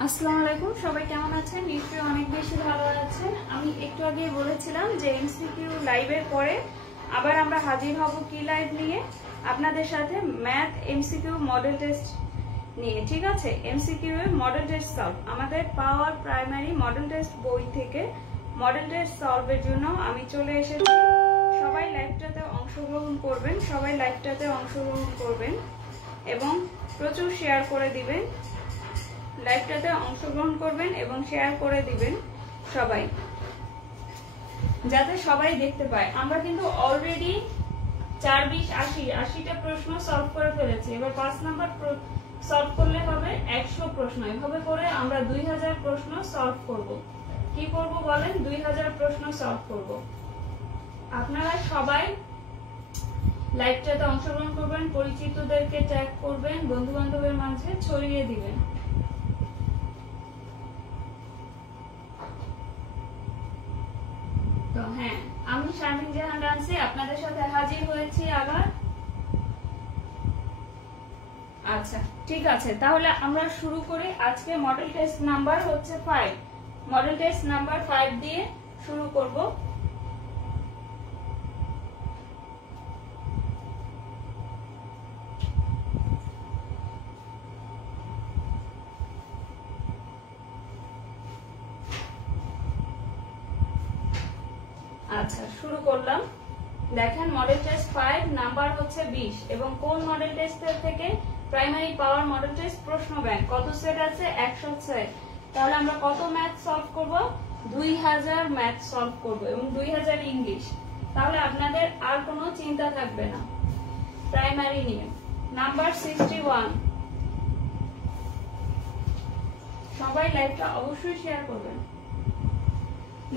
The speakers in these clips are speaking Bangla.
আসসালামু আলাইকুম, সবাই কেমন আছেন? নিশ্চয়ই অনেক বেশি ভালো আছেন। আমি একটু আগে বলেছিলাম যে এমসিকিউ লাইভের পরে আবার আমরা হাজির হব কি লাইভ নিয়ে, আপনাদের সাথে ম্যাথ এমসিকিউ মডেল টেস্ট নিয়ে। ঠিক আছে, এমসিকিউ এর মডেল টেস্ট সলভ, আমাদের পাওয়ার প্রাইমারি মডেল টেস্ট বই থেকে মডেল টেস্ট সলভের জন্য আমি চলে এসেছি। সবাই লাইভটাতে অংশগ্রহণ করবেন, সবাই লাইভটাতে অংশগ্রহণ করবেন এবং প্রচুর শেয়ার করে দিবেন। লাইভটাতে অংশগ্রহণ করবেন এবং শেয়ার করে দিবেন সবাই, যাতে সবাই দেখতে পায়। আমরা কিন্তু অলরেডি 4, 20, 80টা প্রশ্ন সলভ করে ফেলেছি। এবার 5 নাম্বার সলভ করলে হবে 100 প্রশ্ন। এভাবে করে আমরা 2000 প্রশ্ন সলভ করব। কি করব বলেন? 2000 প্রশ্ন সলভ করব। আপনারা সবাই লাইভটাতে অংশগ্রহণ করবেন, পরিচিতদেরকে ট্যাগ করবেন, বন্ধু বান্ধবের মাঝে ছড়িয়ে দিবেন। তো হ্যাঁ, আমি শারমিন জাহান রানসি আপনাদের সাথে হাজির হয়েছি আবার। আচ্ছা ঠিক আছে, তাহলে আমরা শুরু করি। আজকে মডেল টেস্ট নাম্বার হচ্ছে 5, মডেল টেস্ট নাম্বার 5 দিয়ে শুরু করব। আচ্ছা শুরু করলাম। দেখেন মডেল টেস্ট 5 নাম্বার হচ্ছে 20 এবং কোন মডেল টেস্টের থেকে? প্রাইমারি পাওয়ার মডেল টেস্ট প্রশ্ন ব্যাংক। কত সেট আছে? 106। তাহলে আমরা কত ম্যাথ সলভ করব? 2000 ম্যাথ সলভ করব এবং 2000 ইংলিশ। তাহলে আপনাদের আর কোনো চিন্তা থাকবে না প্রাইমারি নিয়ে। নাম্বার 61, সবাই লাইভটা অবশ্যই শেয়ার করবেন।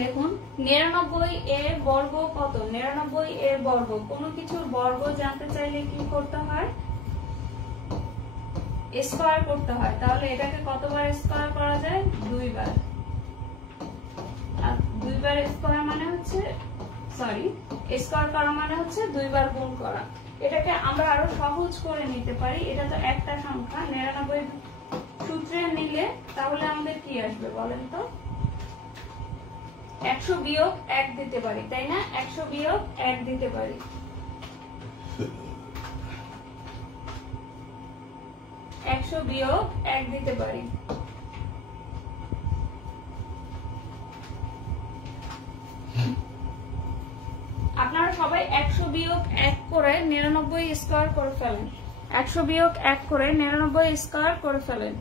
দেখুন 99 এর বর্গ কত? 99 এর বর্গ, কোনো কিছুর বর্গ জানতে চাইলে কি করতে হয়? স্কয়ার করতে হয়। তাহলে এটাকে কতবার স্কয়ার করা যায়? 2 বার। আর 2 বার স্কয়ার মানে হচ্ছে স্কয়ার করা মানে হচ্ছে 2 বার গুণ করা। এটাকে আমরা আরো সহজ করে নিতে পারি। এটা তো একটা সংখ্যা, 99 সূত্রে নিলে তাহলে আমাদের কি আসবে বলেন তো? 100 বিয়োগ 1 দিতে পারি, তাই না? 100 বিয়োগ 1 দিতে পারি। আপনারা সবাই 100 বিয়োগ 1 করে 99 স্কয়ার করে ফেলেন। 100 বিয়োগ 1 করে 99 স্কয়ার করে ফেলেন।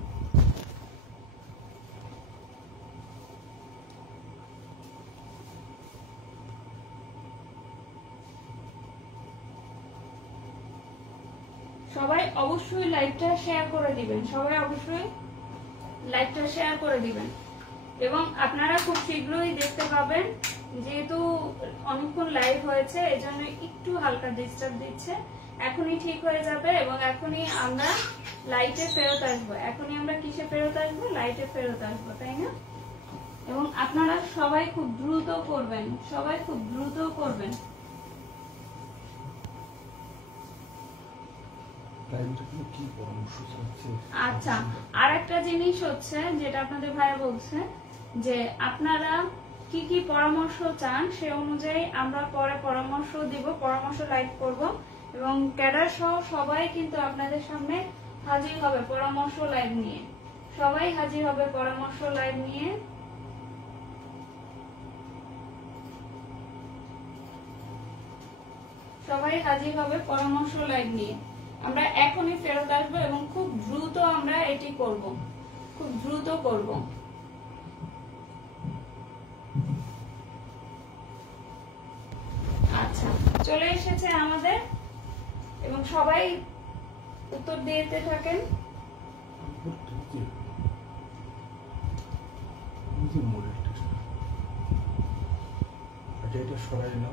সবাই অবশ্যই লাইভটা শেয়ার করে দিবেন, সবাই অবশ্যই লাইভটা শেয়ার করে দিবেন এবং আপনারা খুব শীঘ্রই দেখতে পাবেন। যেহেতু অনেকক্ষণ লাইভ হয়েছে এজন্য একটু হালকা ডিস্টার্ব দিচ্ছে, এখনই ঠিক হয়ে যাবে এবং এখনই আমরা লাইটে ফেরত আসবো। এখনই আমরা কিসে ফেরত আসবো? লাইটে ফেরত আসবো, তাই না? এবং আপনারা সবাই খুব দ্রুত করবেন, সবাই খুব দ্রুত করবেন। আচ্ছা, আর একটা জিনিস হচ্ছে যেটা আপনাদের ভাইয়া বলছে যে আপনারা কি কি পরামর্শ চান সে অনুযায়ী আমরা পরে পরামর্শ দিব, পরামর্শ লাইভ করব এবং ক্যাডার সহ সবাই কিন্তু আপনাদের সামনে হাজির হবে পরামর্শ লাইভ নিয়ে। সবাই হাজির হবে পরামর্শ লাইভ নিয়ে। সবাই হাজির হবে পরামর্শ লাইভ নিয়ে। আমরা এখনই ফেরত আসবো এবং খুব দ্রুত আমরা এটি করব, খুব দ্রুত করব। আচ্ছা চলে এসেছে আমাদের এবং সবাই উত্তর দিতে থাকেন। এটা সরাই না।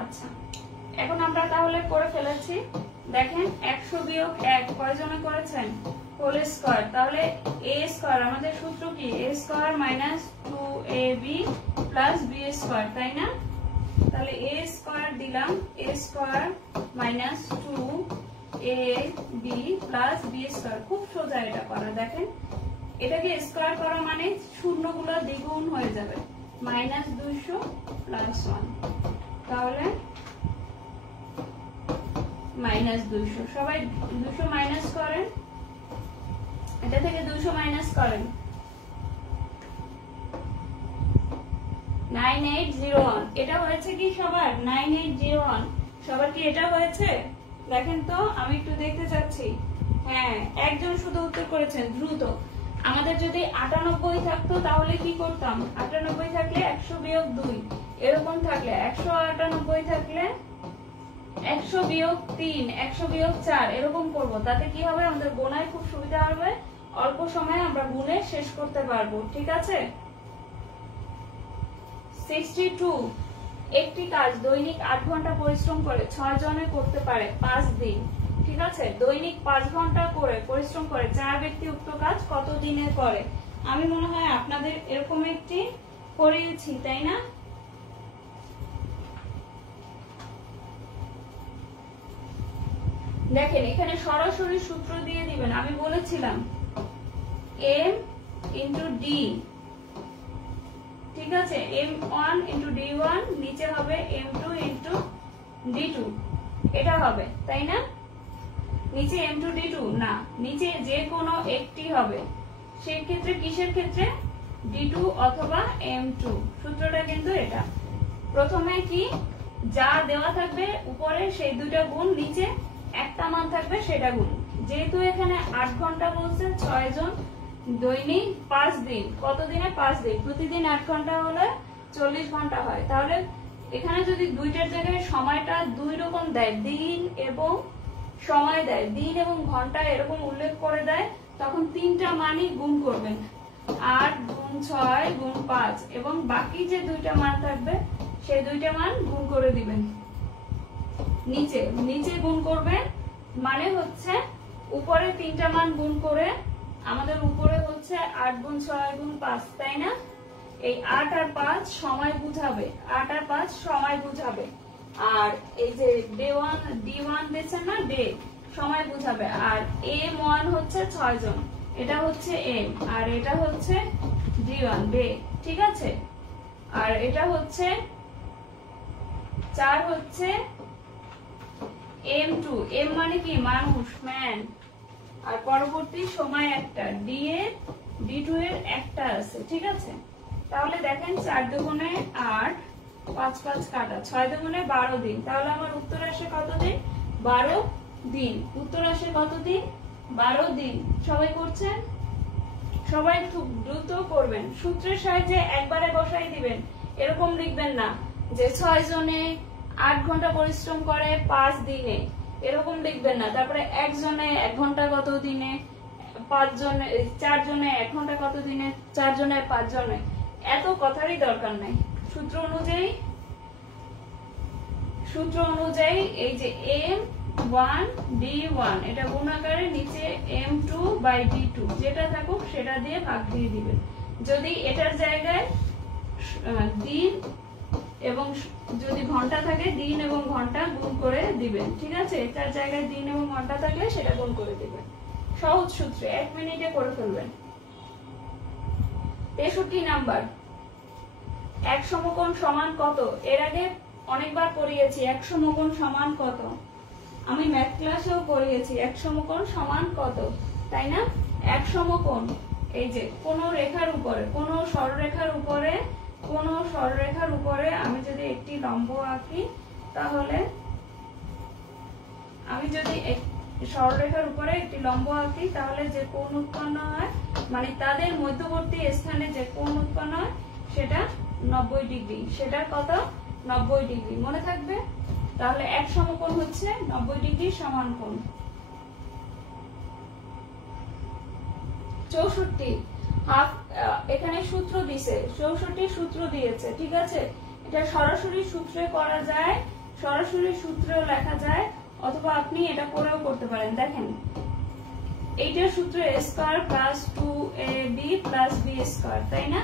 আচ্ছা এখন আমরা তাহলে করে ফেলেছি। দেখেন 100 বিয়োগ 1 কয়জনে করেছেন? Whole square. তাহলে a স্কয়ার, আমাদের সূত্র কি? a square minus 2ab plus b square, তাই না? তাহলে a স্কয়ার দিলাম, a square minus 2 A B plus B square. খুব সোজা এটা করা। দেখেন এটাকে স্কয়ার করা মানে শূন্যগুলো দ্বিগুণ হয়ে যাবে, -200 প্লাস 1, তাহলে -200। সবাই 200 মাইনাস করেন, এটা থেকে 200 মাইনাস করেন। 9801, এটা হয়েছে কি সবার? 9801 সবার কি এটা হয়েছে? দেখেন তো, আমি একটু দেখতে চাচ্ছি। হ্যাঁ, একজন শুধু উত্তর করেছেন, দ্রুত। আমাদের যদি 98 থাকতো তাহলে কি করতাম? 98 থাকলে 100 বিয়োগ 2, এরকম থাকলে 198 থাকলে 100 বিয়োগ 3, 100 বিয়োগ 4, এরকম করব। তাতে কি হবে? আমাদের গোনায় খুব সুবিধা হবে, অল্প সময়ে আমরা গুণে শেষ করতে পারবো। ঠিক আছে? 62, একটি কাজ দৈনিক 8 ঘন্টা পরিশ্রম করে 6 জনে করতে পারে 5 দিন। ঠিক আছে? দৈনিক 5 ঘন্টা করে পরিশ্রম করে 4 ব্যক্তি উক্ত কাজ কত দিনে করে? আমি মনে হয় আপনাদের এরকম একটি করিয়েছি, তাই না? দেখেন এখানে সরাসরি সূত্র দিয়ে দিবেন। আমি বলেছিলাম m ইন্টু ডি। ঠিক আছে? m1 ইন্টু d1, নিচে হবে m2 ইন্টু d2, এটা হবে, তাই না? নিচে m2 d2 না, নিচে যে কোনো একটি হবে। সেই ক্ষেত্রে কিসের ক্ষেত্রে? d2 অথবা m2। সূত্রটা কিন্তু এটা। প্রথমে কি যা দেওয়া থাকবে উপরে সেই দুইটা গুণ, নিচে একটা মান থাকবে সেটা গুণ। যেহেতু এখানে 8 ঘন্টা বলছে, 6 জন দৈনিক 5 দিন, কত দিনে? 5 দিন। প্রতিদিন 8 ঘন্টা হলে 40 ঘন্টা হয়। তাহলে এখানে যদি দুইটার জায়গায় সময়টা দুই রকম দেয়, দিন এবং সময় দেয়, দিন এবং ঘন্টা এরকম উল্লেখ করে দেয়, তখন তিনটা মানই গুণ করবেন। 8 গুণ 6 গুণ 5, এবং বাকি যে দুইটা মান থাকবে সেই দুইটা মান গুণ করে দিবেন। নিচে নিচে গুণ করবেন মানে হচ্ছে উপরে তিনটা মান গুণ করে, আমাদের উপরে হচ্ছে 8 গুণ 6 গুণ 5, তাই না? এই 8 আর 5 সময় বুঝাবে, 8 আর 5 সময় বুঝাবে। আর এই যে d1 দিচ্ছেন না, ডে সময় বুঝাবে। আর m1 হচ্ছে 6 জন, এটা হচ্ছে m, আর এটা হচ্ছে d1 ডে। ঠিক আছে? আর এটা হচ্ছে 4 হচ্ছে m2, m মানে কি? মানুষ, ম্যান। আর পরবর্তী সময় একটা, d2 এর একটা আছে। ঠিক আছে? তাহলে দেখেন 4 দুগুণে 8, 5 5 কাটা, 6 দুগুণে 12 দিন। তাহলে আমার উত্তর আসে কত দিন? 12 দিন। উত্তর আসে কত দিন? 12 দিন। সবাই করছেন? সবাই খুব দ্রুত করবেন। সূত্রের সাহায্যে একবারে বসাই দিবেন, এরকম লিখবেন না যে 6 জনে 8 ঘন্টা পরিশ্রম করে 5 দিনে, এরকম লিখবেন না। তারপরে 1 জনে 1 ঘন্টা কত দিনে, 4 জনে 1 ঘন্টা কত দিনে, 4 জনে 5 জনে, এত কথারই দরকার নাই। সূত্র অনুযায়ী এই যে m1 d1 এটা গুণ আকারে, নিচে m2 বাই d2 যেটা থাকুক সেটা দিয়ে ভাগ দিয়ে দিবেন। যদি এটার জায়গায় দিন এবং যদি ঘন্টা থাকে, দিন এবং ঘন্টা গুণ করে দিবেন। ঠিক আছে? এটার জায়গায় দিন এবং ঘন্টা থাকলে সেটা গুণ করে দিবেন। সহজ সূত্রে 1 মিনিটে করে ফেলবেন। 63 নাম্বার, এক সমকোণ সমান কত? এর আগে অনেকবার পড়িয়েছি এক সমকোণ সমান কত, আমি ম্যাথ ক্লাসেও পড়িয়েছি এক সমকোণ সমান কত, তাই না? এক সমকোণ এই যে কোন রেখার উপরে, কোন সরলরেখার উপরে আমি যদি একটি লম্ব আঁকি, তাহলে আমি যদি সরলরেখার উপরে একটি লম্ব আঁকি, তাহলে যে কোণ উৎপন্ন হয়, মানে তাদের মধ্যবর্তী স্থানে যে কোণ উৎপন্ন হয় সেটা 90 ডিগ্রি। সেটা কত? 90 ডিগ্রি। মনে থাকবে? তাহলে এক সমকোণ হচ্ছে 90 ডিগ্রি সমান কোণ। 64 হাফ, এখানে সূত্র দিছে, 64 সূত্র দিয়েছে। ঠিক আছে? এটা সরাসরি সূত্রে করা যায়, সরাসরি সূত্রেও লেখা যায়, অথবা আপনি এটা করেও করতে পারেন। দেখেন এইটার সূত্র a square plus 2ab plus b square, তাই না?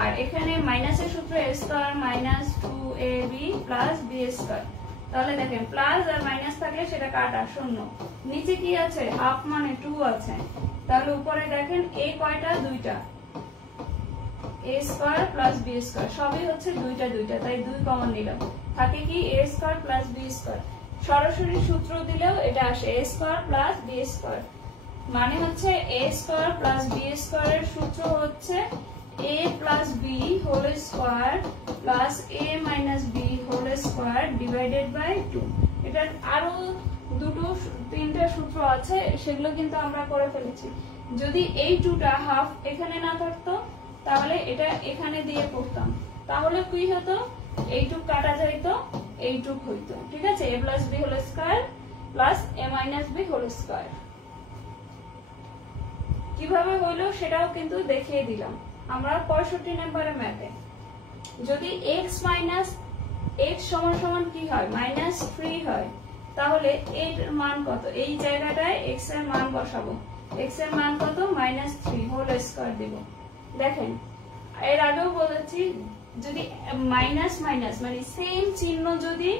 আর এখানে মাইনাসের সূত্র a square minus 2ab plus b square. তাহলে দেখেন প্লাস আর মাইনাস থাকলে সেটা কাটা, শূন্য। নিচে কি আছে? হাফ মানে 2 আছে। তাহলে উপরে দেখেন a কয়টা? 2টা। a square plus b square সবই হচ্ছে 2টা 2টা, তাই 2 কমন নিলাম। থাকে কি a square plus b square. সরাসরি সূত্র দিলেও এটা আসে a square plus b square, মানে হচ্ছে a স্কয়ার প্লাস b স্কয়ারের সূত্র হচ্ছে a plus b whole square plus a minus b whole square divided by 2। এটার আরো তিনটা সূত্র আছে, সেগুলো কিন্তু আমরা করে ফেলেছি। যদি এই 2টা হাফ এখানে না থাকতো তাহলে এটা এখানে দিয়ে করতাম, তাহলে কি হতো? এইটুক কাটা যাইতো, এইটুক হইতো। ঠিক আছে, a plus b whole square plus a minus b whole square. কিভাবে হইলো সেটাও কিন্তু দেখিয়ে দিলাম আমরা 65 নম্বরে ম্যাথে। যদি x মাইনাস x সমান সমান কি হয়? মাইনাস 3 হয়, তাহলে এর মান কত? এই জায়গাটায় x এর মান বসাবো। x এর মান কত? মাইনাস 3 হোল স্কয়ার দিব। দেখেন এর আগেও বলেছি, যদি মাইনাস মাইনাস মানে সেম চিহ্ন যদি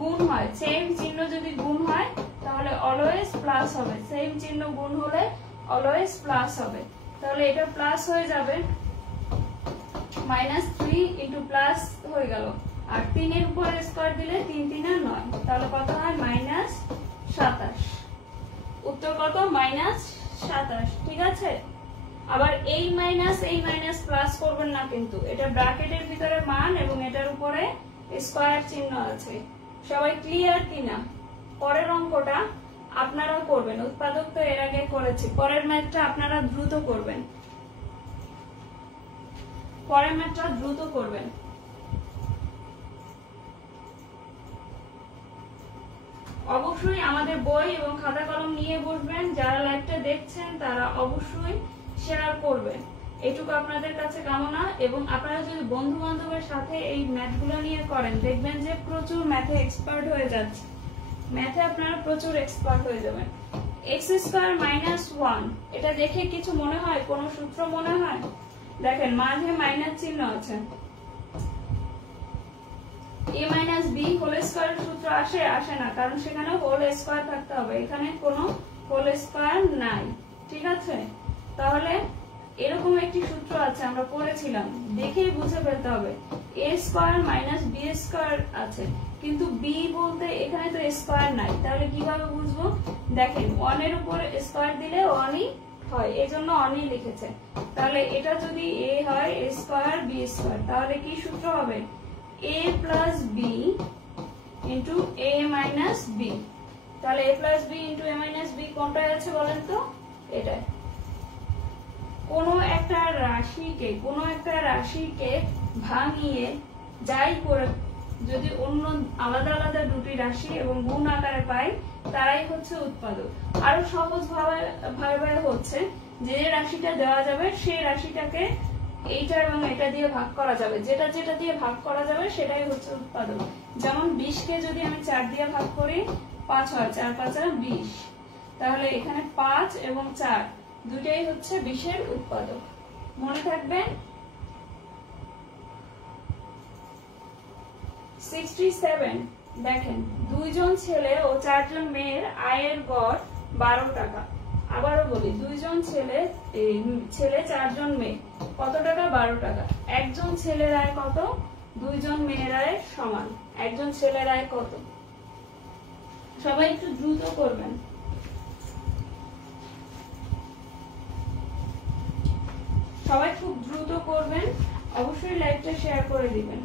গুণ হয়, সেম চিহ্ন যদি গুণ হয় তাহলে অলওয়েজ প্লাস হবে। সেম চিহ্ন গুণ হলে অলওয়েজ প্লাস হবে। তাহলে এটা প্লাস হয়ে যাবে, মাইনাস 3 ইন্টু প্লাস হয়ে গেল, আর 3 এর উপরে স্কয়ার দিলে 3 3 আর 9, তাহলে কত হয়? মাইনাস 27। উত্তর কত? মাইনাস 27। ঠিক আছে, আবার এই মাইনাস প্লাস করবেন না, কিন্তু এটা ব্র্যাকেটের ভিতরে মান এবং এটার উপরে স্কয়ার চিহ্ন আছে। সবাই ক্লিয়ার কিনা? পরের অঙ্কটা আপনারা করবেন, উৎপাদক তো এর আগে করেছি। পরের ম্যাথটা আপনারা দ্রুত করবেন, পরের ম্যাথটা দ্রুত করবেন। অবশ্যই আমাদের বই এবং খাতা কলম নিয়ে বসবেন। যারা লাইভটা দেখছেন তারা অবশ্যই শেয়ার করবেন, এটুকু আপনাদের কাছে কামনা। এবং আপনারা যদি বন্ধু বান্ধবের সাথে এই ম্যাথগুলো নিয়ে করেন, দেখবেন যে প্রচুর ম্যাথে এক্সপার্ট হয়ে যাচ্ছে। ম্যাথে আপনারা প্রচুর এক্সপার্ট হয়ে যাবেন। x স্কয়ার মাইনাস 1, এটা দেখে কিছু মনে হয়? কোন সূত্র মনে হয়? দেখেন মাঝে মাইনাস চিহ্ন আছে, a minus b whole square সূত্র আসে না, কারণ সেখানে হোল স্কয়ার থাকতে হবে, এখানে কোনো হোল স্কয়ার নাই। ঠিক আছে, তাহলে এরকম একটি সূত্র আছে, আমরা পড়েছিলাম, দেখেই বুঝে ফেলতে হবে। a square minus b square আছে, কিন্তু b বলতে এখানে তো স্কয়ার নাই, তাহলে কিভাবে বুঝবো? দেখেন 1 এর উপরে স্কয়ার দিলে 1ই হয়, এজন্য 1ই লিখেছে। তাহলে এটা যদি a হয় a স্কয়ার b স্কয়ার, তাহলে কি সূত্র হবে? a plus b into a minus b। তাহলে a plus b into a minus b কোনটায় আছে বলেন তো? এটা। কোনো একটা রাশিকে ভাঙিয়ে যাই করে যদি অন্য আলাদা আলাদা দুটি রাশি এবং গুণ আকারে পাই, তারাই হচ্ছে উৎপাদক। আরো সহজ ভাবে হচ্ছে, যে রাশিটা দেওয়া যাবে সেই রাশিটাকে এইটা এবং এটা দিয়ে ভাগ করা যাবে, যেটা যেটা দিয়ে ভাগ করা যাবে সেটাই হচ্ছে উৎপাদক। যেমন 20 কে যদি আমি 4 দিয়ে ভাগ করি 5 হয়, 4 5 20, তাহলে এখানে 5 এবং 4 দুটাই হচ্ছে 20 এর উৎপাদক। মনে থাকবে। 67 দেখেন, 2 জন ছেলে ও 4 জন মেয়ের আয়ের গড় 12 টাকা। আবারও বলি, 2 জন ছেলে 4 জন মেয়ে, কত টাকা? 12 টাকা। একজন ছেলের আয় কত? 2 জন মেয়ের আয় সমান। একজন ছেলের আয় কত? সবাই একটু দ্রুত করবেন। সবাই খুব দ্রুত করবেন, অবশ্যই লাইভটা শেয়ার করে দিবেন।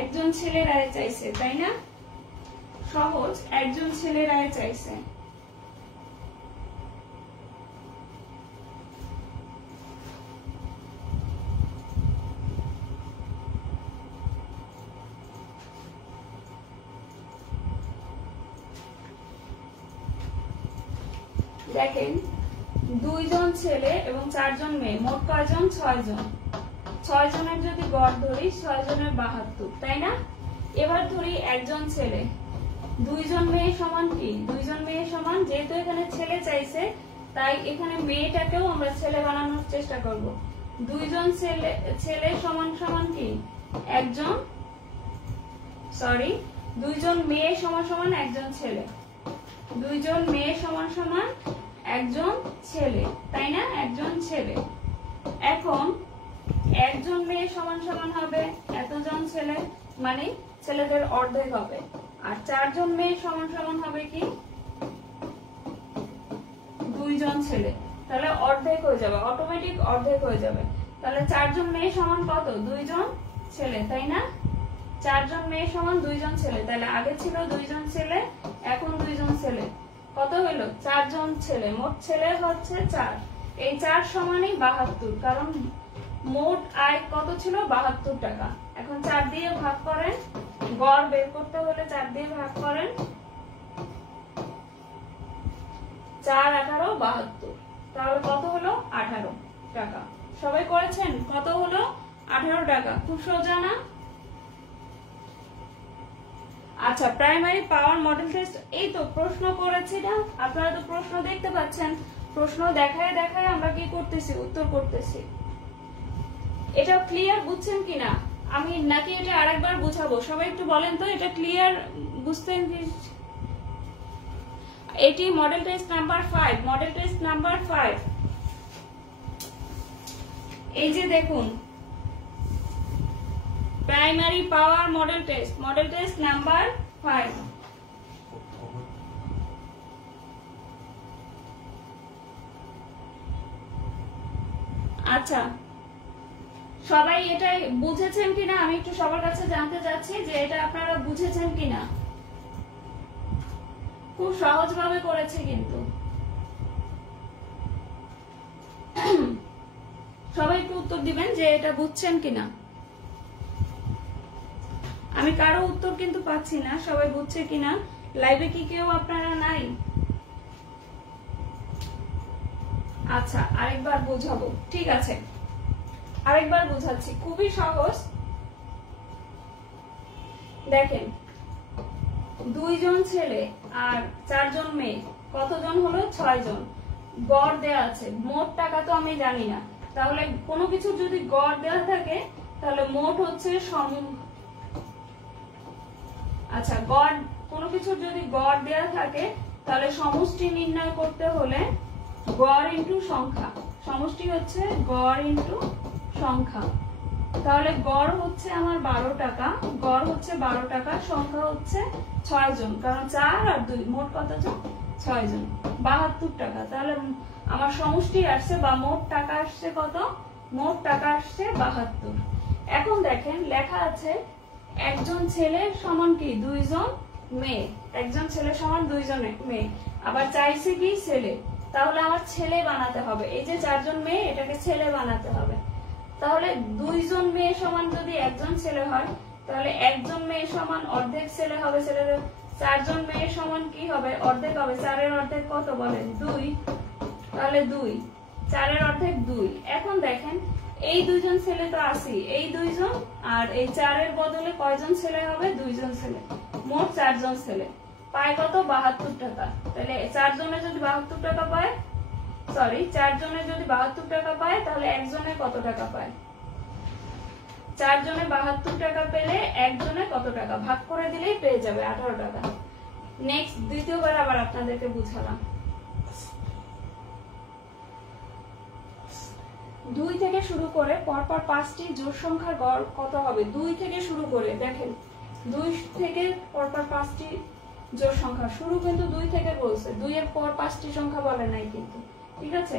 একজন ছেলের আয় চাইছে, তাই না? সহজ, একজন ছেলের আয় চাইছে। দেখেন 2 জন ছেলে এবং 4 জন মেয়ে, মোট কয়জন? 6 জন। 6 জনের যদি গড় ধরি 6 জনের 72, তাই না? এবার ধরি একজন ছেলে, দুইজন মেয়ে সমান কি? দুইজন মেয়ে সমান, যেহেতু এখানে ছেলে চাইছে তাই এখানে মেয়েটাকেও আমরা ছেলে বানানোর চেষ্টা করব। দুইজন ছেলে সমান সমান কি? একজন, সরি, দুইজন মেয়ে সমান সমান একজন ছেলে। দুইজন মেয়ে সমান সমান একজন ছেলে, তাই না? একজন ছেলে। এখন একজন মেয়ে সমান সমান হবে এতজন ছেলে, মানে ছেলেদের অর্ধেক হবে। আর চারজন মেয়ে সমান সমান হবে কি? দুইজন ছেলে। তাহলে অর্ধেক হয়ে যাবে, অটোমেটিক অর্ধেক হয়ে যাবে। তাহলে চারজন মেয়ে সমান কত? দুইজন ছেলে, তাই না? চারজন মেয়ে সমান দুইজন ছেলে। তাহলে আগে ছিল দুইজন ছেলে, এখন দুইজন ছেলে। কত হলো? চারজন ছেলে। মোট ছেলে হচ্ছে 4। এই 4 সমানই 72, কারণ মোট আয় কত ছিল? 72 টাকা। এখন 4 দিয়ে ভাগ করেন, গড় বের করতে হলে 4 দিয়ে ভাগ করেন। 4 18 72, তাহলে কত হলো? 18 টাকা। সবাই করেছেন? কত হলো? 18 টাকা। খুব সোজা না? আচ্ছা, প্রাইমারি পাওয়ার মডেল টেস্ট, এই তো প্রশ্ন করেছি না? আপনারা তো প্রশ্ন দেখতে পাচ্ছেন। প্রশ্ন দেখায় দেখায় আমরা কি করতেছি? উত্তর করতেছি। এটা ক্লিয়ার বুঝছেন কিনা? আমি নাকি এটা আরেকবার বুঝাবো? সবাই একটু বলেন তো, এটা ক্লিয়ার বুঝতেন? এটি model test number 5। Model test number 5। এই যে দেখুন, প্রাইমারি পাওয়ার মডেল টেস্ট নাম্বার 5। আচ্ছা, সবাই এটা বুঝেছেন কিনা আমি একটু সবার কাছে জানতে চাচ্ছি যে এটা আপনারা বুঝেছেন কিনা। খুব সহজভাবে করেছে কিন্তু। সবাই একটু উত্তর দিবেন যে এটা বুঝছেন কিনা। আমি কারো উত্তর কিন্তু পাচ্ছি না, সবাই বুঝছে কিনা। লাইভে কি কেউ আপনারা নাই? আচ্ছা, আরেকবার বুঝাবো, ঠিক আছে, আরেকবার বুঝাচ্ছি, খুবই সহজ। দেখেন, দুইজন ছেলে আর 4 জন মেয়ে, কতজন হলো? 6 জন। গড় দেয়া আছে, মোট টাকা তো আমি জানি না। তাহলে কোনো কিছু যদি গড় দেওয়া থাকে তাহলে মোট হচ্ছে আচ্ছা, গড়, কোনো কিছু যদি গড় দেওয়া থাকে তাহলে সমষ্টি নির্ণয় করতে হলে গড় ইনটু সংখ্যা। সমষ্টি হচ্ছে গড় ইনটু সংখ্যা। তাহলে গড় হচ্ছে আমার 12 টাকা, গড় হচ্ছে 12 টাকা, সংখ্যা হচ্ছে 6 জন, কারণ 4 আর 2 মোট কত জন? 6 জন। 72 টাকা। তাহলে আমার সমষ্টি আসছে বা মোট টাকা আসছে কত? মোট টাকা আসছে 72। এখন দেখেন লেখা আছে একজন ছেলে সমান কি? 2 জন মেয়ে। একজন ছেলে সমান 2 জন মেয়ে। আবার চাইছে কি? ছেলে। তাহলে আমার ছেলে বানাতে হবে। এই যে 4 জন মেয়ে, এটাকে ছেলে বানাতে হবে। তাহলে 2 জন মেয়ে সমান যদি একজন ছেলে হয়, তাহলে একজন মেয়ে সমান অর্ধেক ছেলে হবে। ছেলেদের 4 জন মেয়ে সমান কি হবে? অর্ধেক হবে। 4 এর অর্ধেক কত বলেন? 2। তাহলে 2, 4 এর অর্ধেক 2। এখন দেখেন, এই 2 জন ছেলে তো আসি, এই 2 জন আর এই 4 এর বদলে কয়জন ছেলে হবে? 2 জন ছেলে। মোট 4 জন ছেলে। পায় কত? 72 টাকা। তাহলে 4 জনে যদি 72 টাকা পায়, সরি, 4 জনে যদি 72 টাকা পায়, তাহলে একজনে কত টাকা পায়? 4 জনে 72 টাকা পেলে একজনে কত টাকা? ভাগ করে দিলেই পেয়ে যাবে 18 টাকা। নেক্সট, দ্বিতীয়বার আবার আপনাদেরকে বুঝালাম। 2 থেকে শুরু করে পরপর 5টি জোড় সংখ্যার গড় কত হবে? 2 থেকে শুরু করে দেখেন, 2 থেকে পরপর 5টি জোড় সংখ্যা। শুরু কিন্তু 2 থেকে বলছে, 2 এর পর 5টি সংখ্যা বলে নাই কিন্তু, ঠিক আছে?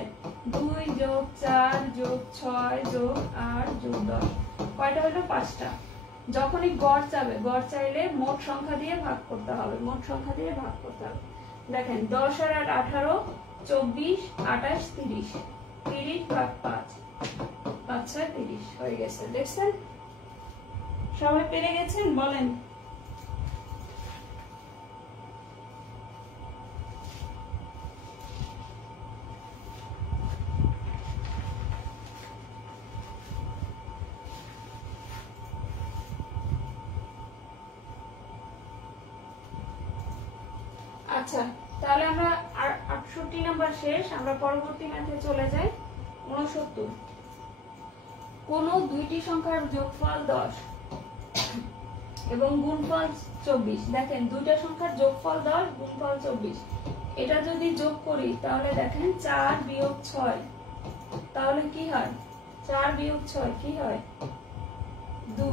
2 যোগ 4 যোগ 6 যোগ 8 যোগ 10, কয়টা হলো? 5টা। যখনই গড় চাবে, গড় চাইলে মোট সংখ্যা দিয়ে ভাগ করতে হবে, মোট সংখ্যা দিয়ে ভাগ করতে হবে। দেখেন, 10 আর 8 18, 24, 28, 30, 30 ভাগ 5, 5 6 30 হয়ে গেছে। দেখছেন? সবাই পেরে গেছেন? বলেন। আচ্ছা, তাহলে আমরা 68 নাম্বার শেষ। আমরা পরবর্তী ম্যাথে চলে যাই। 69, কোন দুইটি সংখ্যার যোগফল 10 এবং গুণফল 24। দেখেন দুইটা সংখ্যার যোগফল 10, গুণফল 24। এটা যদি যোগ করি তাহলে দেখেন 4 বিয়োগ 6, তাহলে কি হয়? 4 বিয়োগ 6 কি হয়? 2,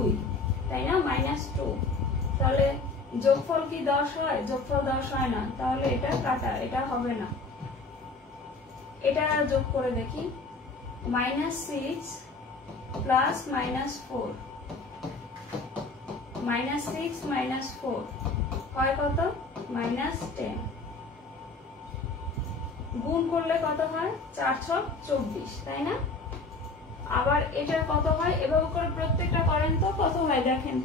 তাই না? -2। তাহলে যোগফল কি 10 হয়? যোগফল 10 হয় না, তাহলে এটা কাটা, এটা হবে না। এটা যোগ করে দেখি, -6 প্লাস -4, -6 -4 হয় কত? -10। গুণ করলে কত হয়? 4 6 24, তাই না? আবার এটা কত হয়? এভাবে করে প্রত্যেকটা করেন তো কত হয় দেখেন।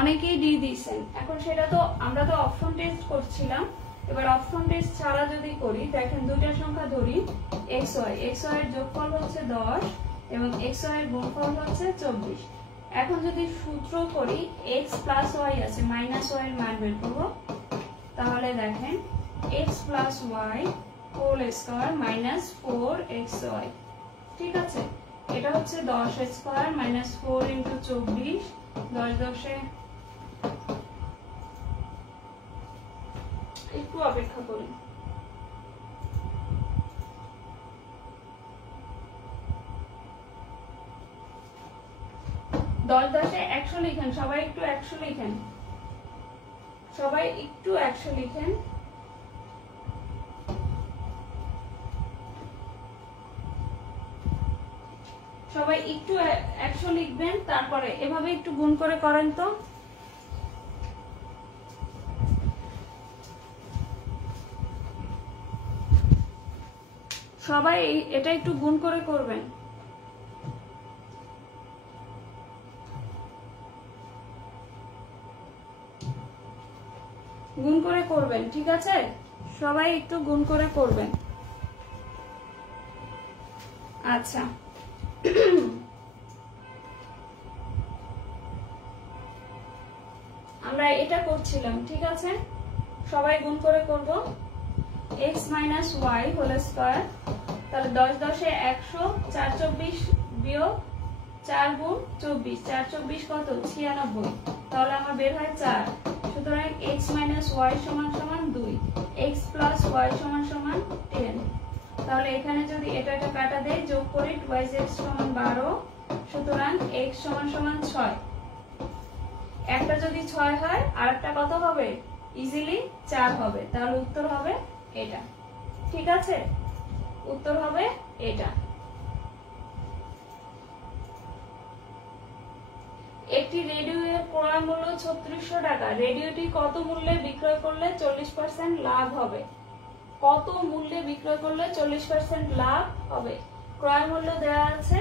অনেকেই দিয়ে দিয়েছেন। এখন সেটা তো আমরা তো অপশন টেস্ট করছিলাম, এবার অপশন টেস্ট ছাড়া যদি করি, দেখেন দুইটা সংখ্যা ধরি xy, xy এর যোগফল হচ্ছে 10 এবং xy এর গুণফল হচ্ছে 24। এখন যদি সূত্র করি x প্লাস y আছে, মাইনাস y এর মান বের করব, তাহলে দেখেন x plus y whole square minus 4xy। ঠিক আছে, এটা হচ্ছে 10 স্কয়ার মাইনাস 4 ইন্টু 24, 10 10 এ একটু অপেক্ষা করি। দশ 10 এ 100 লিখেন, সবাই একটু 100 লিখেন, সবাই একটু 100 লিখেন। সবাই একটু 100 লিখবেন, তারপরে এভাবে একটু গুণ করে করেন তো। সবাই এটা একটু গুণ করে করবেন। গুণ করে করবেন, ঠিক আছে? সবাই একটু গুণ করে করবেন। আচ্ছা, আমরা এটা করছিলাম, ঠিক আছে? সবাই গুণ করে করব। x minus y whole square, তাহলে 10 10 এ 100, 4 24 বিয়োগ 4 গুণ 24, 4 24 কত? 96, তাহলে আমার বের হয় 4। সুতরাং x মাইনাস y সমান সমান 2, x প্লাস y সমান সমান 10। তাহলে এখানে যদি এটা কাটা দেই, যোগ করি 2x সমান 12, সুতরাং x সমান সমান 6। একটা যদি 6 হয় আর একটা কত হবে? ইজিলি 4 হবে, তাহলে উত্তর হবে এটা। ঠিক আছে, উত্তর হবে এটা। একটি রেডিও এর ক্রয় মূল্য 3600 টাকা। রেডিওটি কত মূল্যে বিক্রয় করলে 40% লাভ হবে? কত মূল্যে বিক্রয় করলে 40% লাভ হবে? ক্রয় মূল্য দেয়া আছে,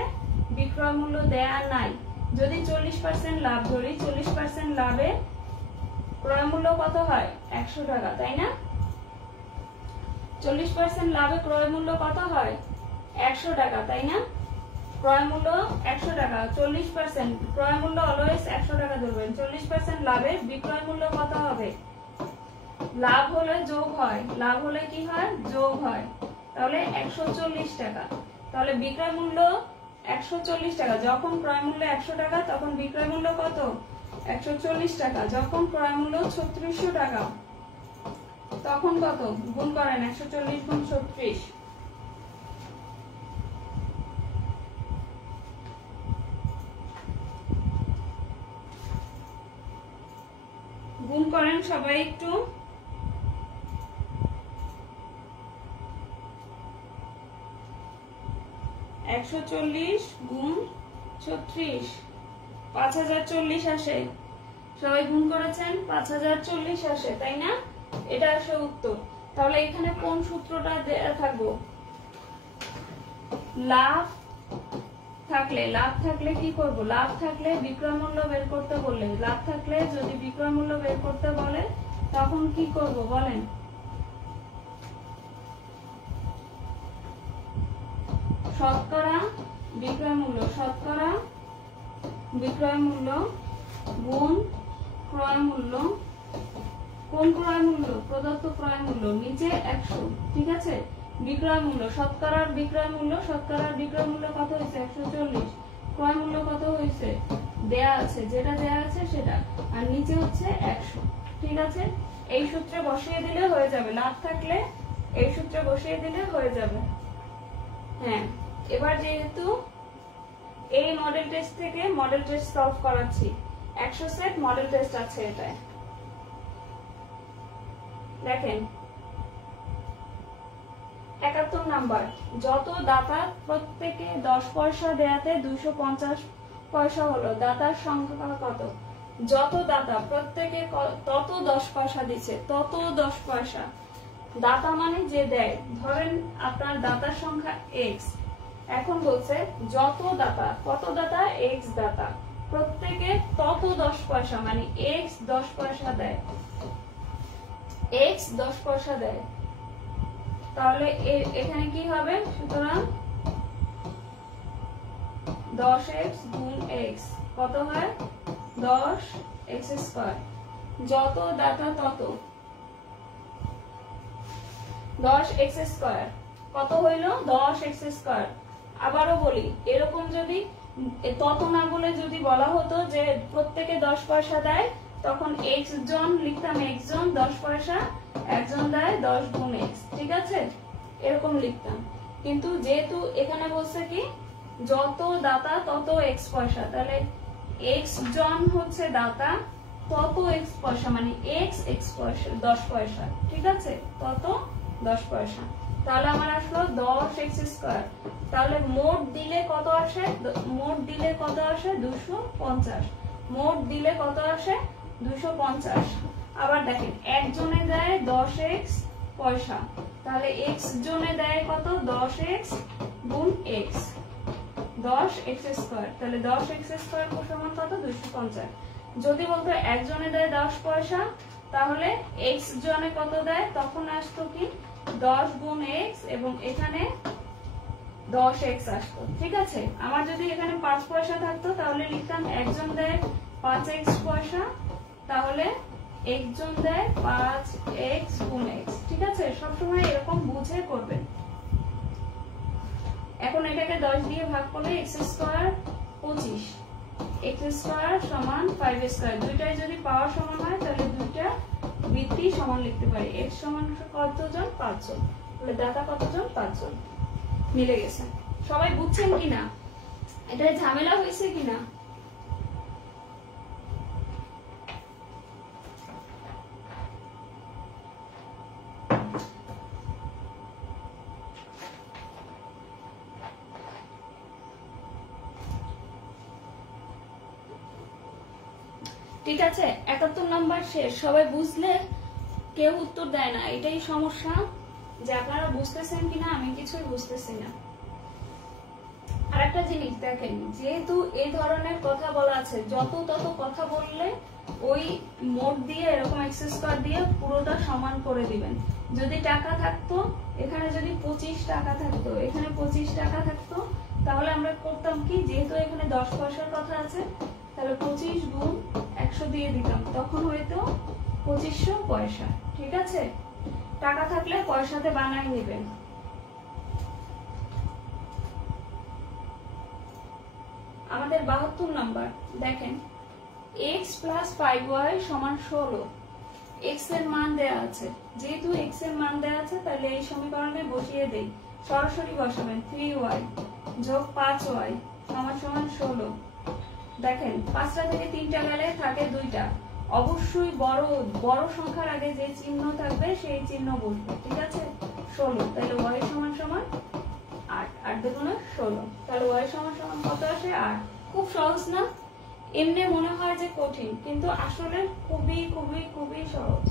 বিক্রয় মূল্য দেয়া নাই। যদি 40% লাভ ধরি, 40% লাভে ক্রয় মূল্য কত হয়? 100 টাকা, তাই না? 40% লাভে ক্রয় মূল্য কত হয়? 100 টাকা, তাই না? ক্রয় মূল্য 100 টাকা, 40% ক্রয় মূল্য অলওয়েজ 100 টাকা ধরবেন। 40% লাভে বিক্রয় মূল্য কত হবে? লাভ হলে যোগ হয়, লাভ হলে কি হয়? যোগ হয়, তাহলে 140 টাকা। তাহলে বিক্রয় মূল্য 140 টাকা। যখন ক্রয় মূল্য 100 টাকা তখন বিক্রয় মূল্য কত? 140 টাকা। যখন ক্রয় মূল্য 3600 টাকা তখন কত? গুণ করেন, 140 গুণ 36, গুণ করেন সবাই একটু। 140 গুণ 36, 5040 আসে। সবাই গুণ করেছেন, 5040 আসে, তাই না? এটা আসে উত্তর। তাহলে এখানে কোন সূত্রটা থাকবো? লাভ থাকলে কি করব? লাভ থাকলে বিক্রয় মূল্য বের করতে বললে, লাভ থাকলে যদি বিক্রয় মূল্য বের করতে বলে তখন কি করব বলেন? শতকরা বিক্রয় মূল্য, শতকরা বিক্রয় মূল্য গুণ ক্রয় মূল্য। কোন ক্রয় মূল্য? প্রদত্ত ক্রয় মূল্য, নিচে 100, ঠিক আছে। বিক্রয় মূল্য, শতকরার বিক্রয় মূল্য, শতকরার বিক্রয় মূল্য কত হয়েছে? 140। ক্রয় মূল্য কত হয়েছে? দেয়া আছে, যেটা দেয়া আছে সেটা, আর নিচে হচ্ছে 100, ঠিক আছে। এই সূত্রে বসিয়ে দিলে হয়ে যাবে, লাভ থাকলে এই সূত্রে বসিয়ে দিলে হয়ে যাবে। হ্যাঁ, এবার যেহেতু এই মডেল টেস্ট থেকে মডেল টেস্ট সলভ করাচ্ছি, 100 সেট মডেল টেস্ট আছে এটায়। দেখেন 71 নাম্বার, যত দাতা প্রত্যেকে 10 পয়সা দেয়াতে 250 পয়সা হলো, দাতার সংখ্যা কত? যত দাতা প্রত্যেকে তত 10 পয়সা দিচ্ছে, তত 10 পয়সা। দাতা মানে যে দেয়, ধরেন আপনার দাতার সংখ্যা x, এখন বলছে যত দাতা, কত দাতা? x দাতা, প্রত্যেকে তত 10 পয়সা, মানে x 10 পয়সা দেয়, x 10 পয়সা দেয়। তাহলে এখানে কি হবে? সুতরাং 10x গুণ x কত হয়? 10x²। যত দাতা তত 10x² কত হইল? 10x²। আবারও বলি, এরকম যদি তত না বলে যদি বলা হতো যে প্রত্যেকে 10 পয়সা দেয়, তখন x জন লিখতাম, x জন 10 পয়সা, একজন দেয় 10 গুণ x, ঠিক আছে, এরকম লিখতাম। কিন্তু যেহেতু এখানে বলছে কি যত দাতা তত x পয়সা, তাহলে x জন হচ্ছে দাতা, তত x পয়সা, মানে x পয়সা 10 পয়সা, ঠিক আছে, তত 10 পয়সা। তাহলে আমার আসলো 10x²। তাহলে মোট দিলে কত আসে? মোট দিলে কত আসে? 250। মোট দিলে কত আসে? 250। আবার দেখেন একজনে দেয় 10x পয়সা, তাহলে x জনে দেয় কত? 10x গুণ x, 10x²। তাহলে 10x² সমান কত? 250। যদি বলতো একজনে দেয় 10 পয়সা, তাহলে x জনে কত দেয়? তখন আসতো কি 10 গুণ x, এবং এখানে 10x আসতো, ঠিক আছে। আমার যদি এখানে 5 পয়সা থাকতো, তাহলে লিখতাম একজন দেয় 5x পয়সা, তাহলে একজন দেয় 5x গুণ x, ঠিক আছে। সবসময় এরকম বুঝে করবেন। এখন এটাকে 10 দিয়ে ভাগ করলে x² 25, x² সমান 5² দুইটাই যদি পাওয়ার সমান হয়, তাহলে দুইটা বৃত্তি সমান লিখতে পারি। x সমান কতজন? 5 জন। তাহলে দাতা কতজন? 5 জন। মিলে গেছে। সবাই বুঝছেন কিনা? এটা ঝামেলা হয়েছে কিনা? ঠিক আছে, 71 নাম্বার শেষ। সবাই বুঝলে? কেউ উত্তর দেয় না, এটাই সমস্যা, যে আপনারা বুঝতেছেন কিনা আমি কিছুই বুঝতেছি না। আর একটা জিনিস দেখেন, যেহেতু এই ধরনের কথা বলা আছে, যত তত কথা বললে ওই মোট দিয়ে এরকম x² দিয়ে পুরোটা সমান করে দিবেন। যদি টাকা থাকতো, এখানে যদি 25 টাকা থাকতো, এখানে 25 টাকা থাকতো, তাহলে আমরা করতাম কি, যেহেতু এখানে 10 পয়সার কথা আছে, তাহলে 25 গুণ 100 দিয়ে দিতাম, তখন হয়তো 2500 পয়সা, ঠিক আছে। টাকা থাকলে পয়সাতে বানাই নেবেন। আমাদের 72 নাম্বার দেখেন, x + 5y = 16। x এর মান দেয়া আছে, যেহেতু x এর মান দেয়া আছে, তাহলে এই সমীকরণে বসিয়ে দেই। সরাসরি বসাবেন 3y + 5y = 16। দেখেন 5টা থেকে 3টা গেলে থাকে 2টা, অবশ্যই বড় সংখ্যার আগে যে চিহ্ন থাকবে সেই চিহ্ন বসবে, ঠিক আছে। 16, তাহলে y = 8, 8 দুগুণে 16, তাহলে y = কত আসে? 8। খুব সহজ না? এমনি মনে হয় যে কঠিন, কিন্তু আসলে খুবই খুবই খুবই সহজ।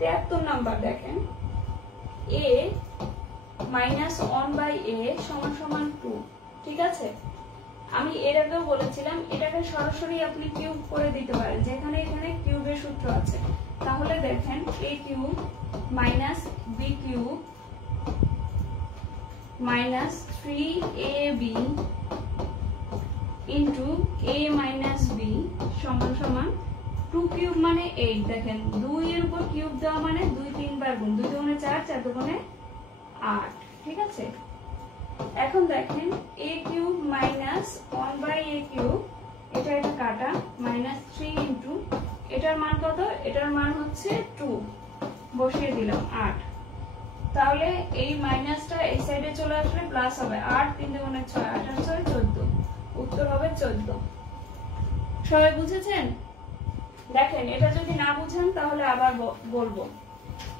73 নাম্বার দেখেন, a - 1/a = 2, ঠিক আছে। আমি এর আগেও বলেছিলাম, এটাকে সরাসরি আপনি কিউব করে দিতে পারেন, যেখানে এখানে কিউবের সূত্র আছে। তাহলে দেখেন a³ - b³ - 3ab into a minus B সমান সমান 2 কিউব মানে 8। দেখেন 2 এর উপর কিউব দেওয়া মানে 2 3 বার গুণ, 2 দুগুণে 4, 4 দুগুণে 8। ঠিক আছে, এখন দেখেন a cube minus 1/a cube, এটা কাটা, মাইনাস 3 ইন্টু এটার মান কত, এটার মান হচ্ছে 2, বসিয়ে দিলাম 8। তাহলে এই মাইনাসটা এই সাইডে চলে আসলে প্লাস হবে, 8 3 দুগুণে 6, 8 আর 6 14, উত্তর হবে 14। সবাই বুঝেছেন? দেখেন এটা যদি না বুঝেন তাহলে আবার বলবো।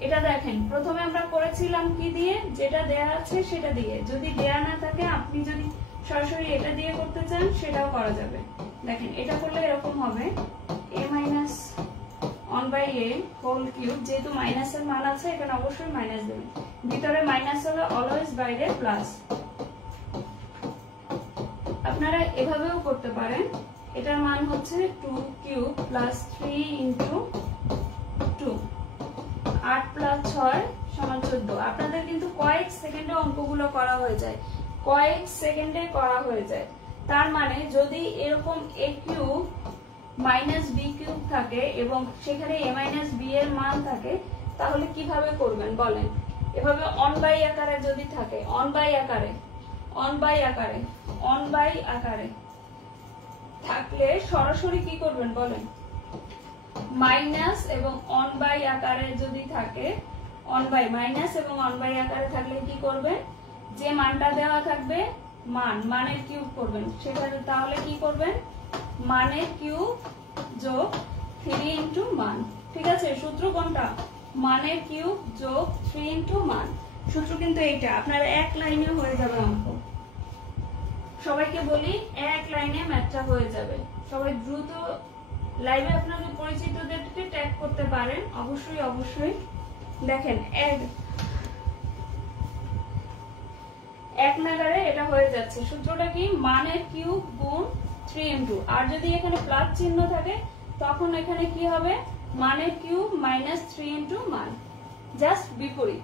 এটা দেখেন প্রথমে আমরা করেছিলাম কি দিয়ে, যেটা দেয়া আছে সেটা দিয়ে। যদি দেয়া না থাকে আপনি যদি সরাসরি এটা দিয়ে করতে চান সেটাও করা যাবে। দেখেন এটা করলে এরকম হবে a minus 1/a whole cube, যেহেতু মাইনাসের মান আছে এখানে অবশ্যই মাইনাস দেবেন, ভিতরে মাইনাস হলে অলওয়েজ বাইরে প্লাস। আপনারা এভাবেও করতে পারেন, এটার মান হচ্ছে 2 কিউব প্লাস 3 ইন্টু 2, 8 প্লাস 6 সমান 14। আপনাদের কিন্তু কয়েক সেকেন্ডে অঙ্কগুলো করা হয়ে যায়, কয়েক সেকেন্ডে করা হয়ে যায়। তার মানে যদি এরকম a cube minus B cube থাকে এবং সেখানে a মাইনাস বি এর মান থাকে, তাহলে কিভাবে করবেন বলেন? এভাবে অন বাই আকারে যদি থাকে, অন বাই আকারে থাকলে সরাসরি কি করবেন বলেন? মাইনাস এবং অন বাই আকারে যদি থাকে, অন বাই মাইনাস এবং অন বাই আকারে থাকলে কি করবেন? যে মানটা দেওয়া থাকবে মানের কিউব করবেন সেখানে। তাহলে কি করবেন? মানের কিউব যোগ 3 ইন্টু মান। ঠিক আছে, সূত্র কোনটা? মানের কিউব যোগ 3 ইন্টু মান। সূত্র কিন্তু এইটা, আপনার এক লাইনে হয়ে যাবে অঙ্ক। সবাইকে বলি এক লাইনে ম্যাথটা হয়ে যাবে। সবাই দ্রুত লাইভে আপনাদের পরিচিতদেরকে ট্যাগ করতে পারেন, অবশ্যই। দেখেন এক নাগারে এটা হয়ে যাচ্ছে। সূত্রটা কি? মানের কিউব গুণ 3 ইন্টু, আর যদি এখানে প্লাস চিহ্ন থাকে তখন এখানে কি হবে? মানের কিউব মাইনাস 3 ইন্টু মান, জাস্ট বিপরীত।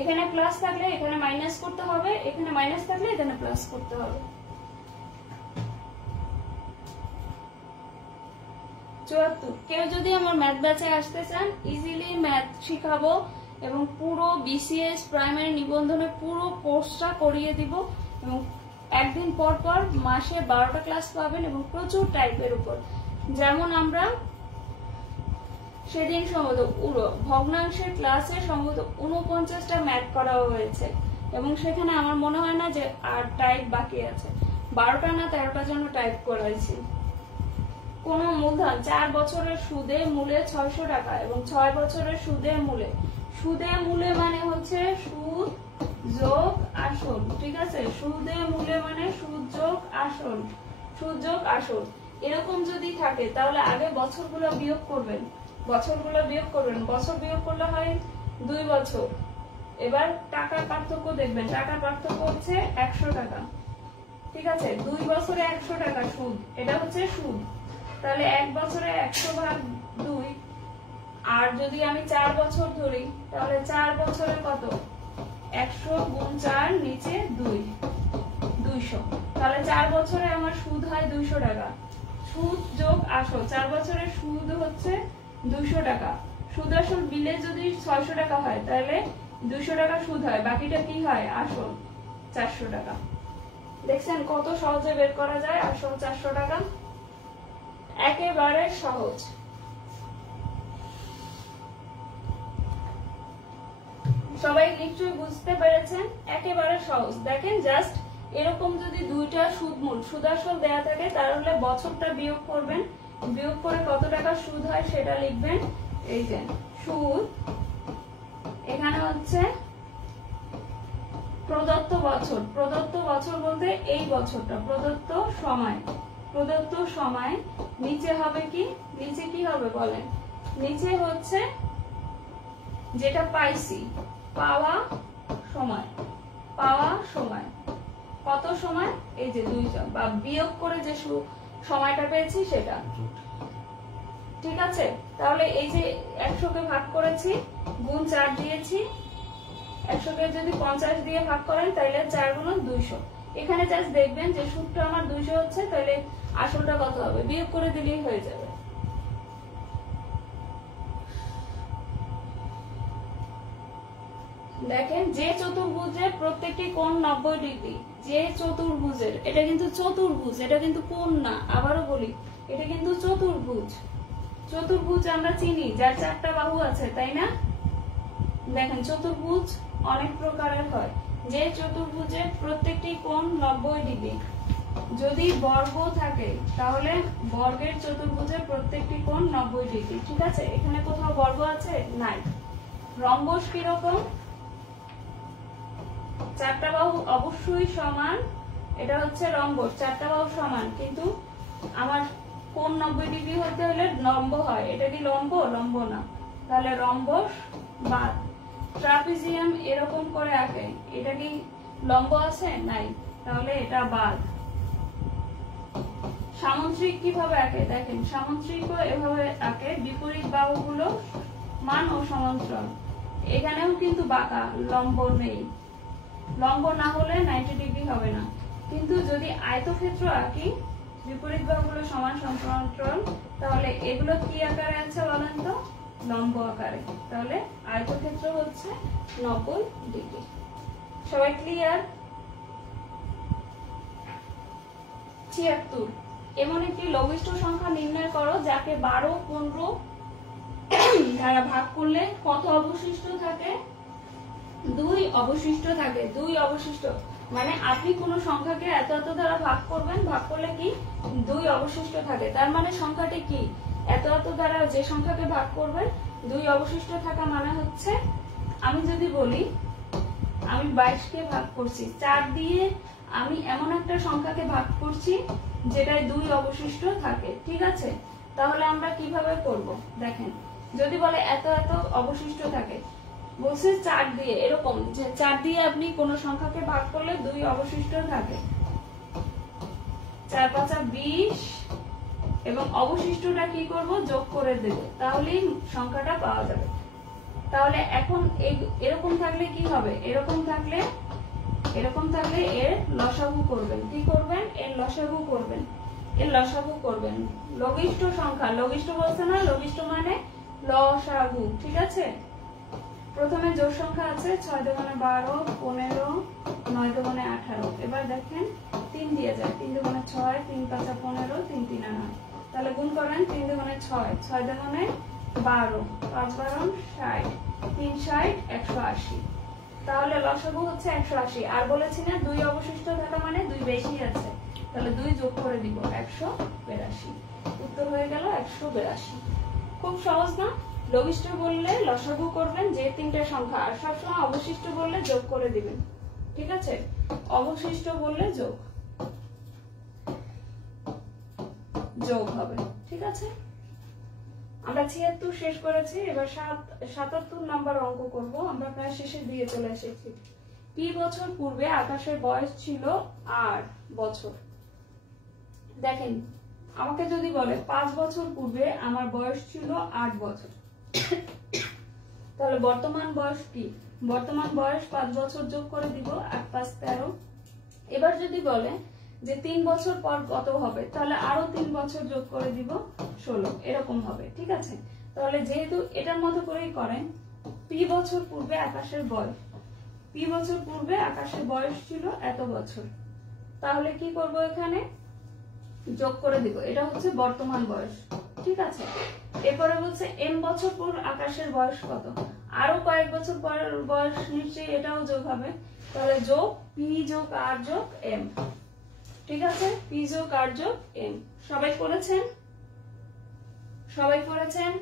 এখানে প্লাস থাকলে এখানে মাইনাস করতে হবে, এখানে মাইনাস থাকলে এখানে প্লাস করতে হবে। 74। কেউ যদি আমার ম্যাথ ব্যাচে আসতে চান, ইজিলি ম্যাথ শিখাবো এবং পুরো বিসিএস প্রাইমারি নিবন্ধনে পুরো কোর্সটা করিয়ে দিব এবং একদিন পর পর মাসে 12টা ক্লাস পাবেন এবং প্রচুর টাইপের উপর। যেমন আমরা সেদিন সম্ভবত ভগ্নাংশের ক্লাসে সম্ভবত 49টা ম্যাথ করা হয়েছে এবং সেখানে আমার মনে হয় না যে আর টাইপ বাকি আছে। 12টা না 13টা যেন টাইপ করাইছি। কোন মূলধন 4 বছরের সুদে মূলে 600 টাকা এবং 6 বছরের সুদে মূলে মানে হচ্ছে সুদ যোগ আসল। ঠিক আছে, সুদে মূলে মানে সুদ যোগ আসল। এরকম যদি থাকে তাহলে আগে বছরগুলো বিয়োগ করবেন। বছর বিয়োগ করলে হয় 2 বছর। এবার টাকার পার্থক্য দেখবেন, টাকার পার্থক্য হচ্ছে 100 টাকা। ঠিক আছে, 2 বছরে 100 টাকা সুদ, এটা হচ্ছে সুদ। তাহলে 1 বছরে 100 ভাগ 2, আর যদি আমি 4 বছর ধরি তাহলে 4 বছরে কত? 100 গুণ 4 নিচে 200। তাহলে 4 বছরে আমার সুদ হয় 200 টাকা। সুদ যোগ আসল, 4 বছরের সুদ হচ্ছে 200 টাকা। সুদ আসল বিলে যদি 600 টাকা হয় তাহলে 200 টাকা সুদ হয়, বাকিটা কি হয়? আসল 400 টাকা। দেখছেন কত সহজে বের করা যায় আসল 400 টাকা, একেবারে সহজ। সবাই নিশ্চয়ই বুঝতে পেরেছেন, একেবারে সহজ। দেখেন জাস্ট এরকম যদি দুইটা সুদ আসল দেয়া থাকে তাহলে বছরটা বিয়োগ করবেন, বিয়োগ করে কত টাকা সুদ হয় সেটা লিখবেন। এই যে সুদ, এখানে হচ্ছে প্রদত্ত বছর বলতে এই বছরটা, প্রদত্ত সময় নিচে হবে কি? নিচে কি হবে বলেন? নিচে হচ্ছে যেটা পাইছি, পাওয়া সময় কত সময়? এই যে 200, বা বিয়োগ করে যে সময়টা পেয়েছি সেটা। ঠিক আছে, তাহলে এই যে 100কে ভাগ করেছি, গুণ 4 দিয়েছি, 100কে যদি 50 দিয়ে ভাগ করেন তাহলে 4 গুণ 200। এখানে জাস্ট দেখবেন যে সূত্র আমার 200 হচ্ছে, তাহলে আসলটা কত হবে বিয়োগ করে দিলেই হয়ে যাবে। দেখেন যে চতুর্ভুজের প্রত্যেকটি কোণ 90 ডিগ্রি, যে চতুর্ভুজের, এটা কিন্তু চতুর্ভুজ, এটা কিন্তু কোণ না। আবারও বলি, এটা কিন্তু চতুর্ভুজ। চতুর্ভুজ আমরা চিনি যার 4টা বাহু আছে, তাই না? দেখেন চতুর্ভুজ অনেক প্রকারের হয়। যে চতুর্ভুজের প্রত্যেকটি কোণ 90 ডিগ্রি, যদি বর্গ থাকে তাহলে বর্গের চতুর্ভুজের প্রত্যেকটি কোণ 90 ডিগ্রি। ঠিক আছে, এখানে কোথাও বর্গ আছে? নাই। রম্বস কিরকম? 4টা বাহু অবশ্যই সমান, এটা হচ্ছে রম্বস, 4টা বাহু সমান, কিন্তু আমার কোণ 90 ডিগ্রি হতে হলে লম্ব হয়। এটা কি লম্ব? লম্ব না, তাহলে রম্বস বাদ। ট্রাপিজিয়াম এরকম করে আঁকে, এটা কি লম্ব আছে? নাই, তাহলে এটা বাদ। সামুদ্রিক কিভাবে আঁকে? দেখেন সামুদ্রিক এভাবে আঁকে, বিপরীত বাহুগুলো মান ও সমান্তরাল। এখানেও কিন্তু বাঁকা, লম্ব নেই। লম্ব না হলে 90 ডিগ্রি হবে না। কিন্তু যদি আয়তক্ষেত্র আঁকি, বিপরীত বাহুগুলো সমান সমান্তরাল, তাহলে এগুলো কি আকারে আছে বলেন তো? লম্ব আকারে। তাহলে আয়তক্ষেত্র হচ্ছে 90 ডিগ্রি। সবাই ক্লিয়ার? 76 এমন একটি লঘিষ্ঠ সংখ্যা নির্ণয় করো যাকে 12, 15 দ্বারা ভাগ করলে কত অবশিষ্ট থাকে? 2 অবশিষ্ট থাকে। 2 অবশিষ্ট মানে আপনি কোন সংখ্যাকে এত এত দ্বারা ভাগ করবেন, ভাগ করলে কি 2 অবশিষ্ট থাকে। তার মানে সংখ্যাটি কি? এত এত দ্বারা যে সংখ্যাকে ভাগ করবেন 2 অবশিষ্ট থাকা মানে হচ্ছে, আমি যদি বলি আমি 22 কে ভাগ করছি 4 দিয়ে, আমি এমন একটা সংখ্যাকে ভাগ করছি যেটায় 2 অবশিষ্ট থাকে। ঠিক আছে, তাহলে আমরা কিভাবে করব? দেখেন যদি বলে এত এত অবশিষ্ট থাকে, বলছে 4 দিয়ে, এরকম যে 4 দিয়ে আপনি কোন সংখ্যাকে ভাগ করলে 2 অবশিষ্ট থাকে। 4 5 20 এবং অবশিষ্টটা কি করব? যোগ করে দেব, তাহলেই সংখ্যাটা পাওয়া যাবে। তাহলে এখন এরকম থাকলে কি হবে? এরকম থাকলে এর লসাগু করবেন। কি করবেন? এর লসাগু করবেন। এর লসাগু করবেন। লঘিষ্ঠ সংখ্যা, লঘিষ্ঠ বলছে না, লঘিষ্ঠ মানে লসাগু। ঠিক আছে, প্রথমে জোড় সংখ্যা আছে 6 দুগুণে 12, 15, 9 দুগুণে 18। এবার দেখেন 3 দিয়ে যায়, 3 দুগুণে 6, 3 5 15, 3 3 9। তাহলে গুণ করেন 3 দুগুণে 6, 6 দুগুণে 12, 5 12 60, 3 60 180। তাহলে লসাগু হচ্ছে 180। আর বলেছি না 2 অবশিষ্ট থাকা মানে 2 বেশি আছে, তাহলে 2 যোগ করে দিব 182। উত্তর হয়ে গেল 182। খুব সহজ না? লঘিষ্ঠ বললে লসাগু করবেন যে 3টা সংখ্যা, আর সবসময় অবশিষ্ট বললে যোগ করে দিবেন। ঠিক আছে, অবশিষ্ট বললে যোগ হবে। ঠিক আছে, আমরা 76 শেষ করেছি। এবার 77 নাম্বার অঙ্ক করব। আমরা প্রায় শেষের দিকে চলে এসেছি। কি বছর পূর্বে আকাশের বয়স ছিল 8 বছর? দেখেন আমাকে যদি বলে 5 বছর পূর্বে আমার বয়স ছিল 8 বছর, তাহলে বর্তমান বয়স কি? বর্তমান বয়স 5 বছর যোগ করে দিব, 8 5 13। এবার যদি বলে যে 3 বছর পর কত হবে, তাহলে আরো 3 বছর যোগ করে দিব, 16। এরকম হবে। ঠিক আছে, তাহলে যেহেতু এটার মতো করেই করেন, পি বছর পূর্বে আকাশের বয়স, পি বছর পূর্বে আকাশের বয়স ছিল এত বছর, তাহলে কি করব? এখানে যোগ করে দিব, এটা হচ্ছে বর্তমান বয়স। ঠিক আছে, এরপরে বলছে এম বছর পর আকাশের বয়স কত? আরো কয়েক বছর পরের বয়স নিশ্চয়ই এটাও যোগ হবে, তাহলে যোগ পি যোগ আর যোগ এম। ঠিক আছে, পি যোগ আর যোগ এম। সবাই করেছেন? সবাই করেছেন?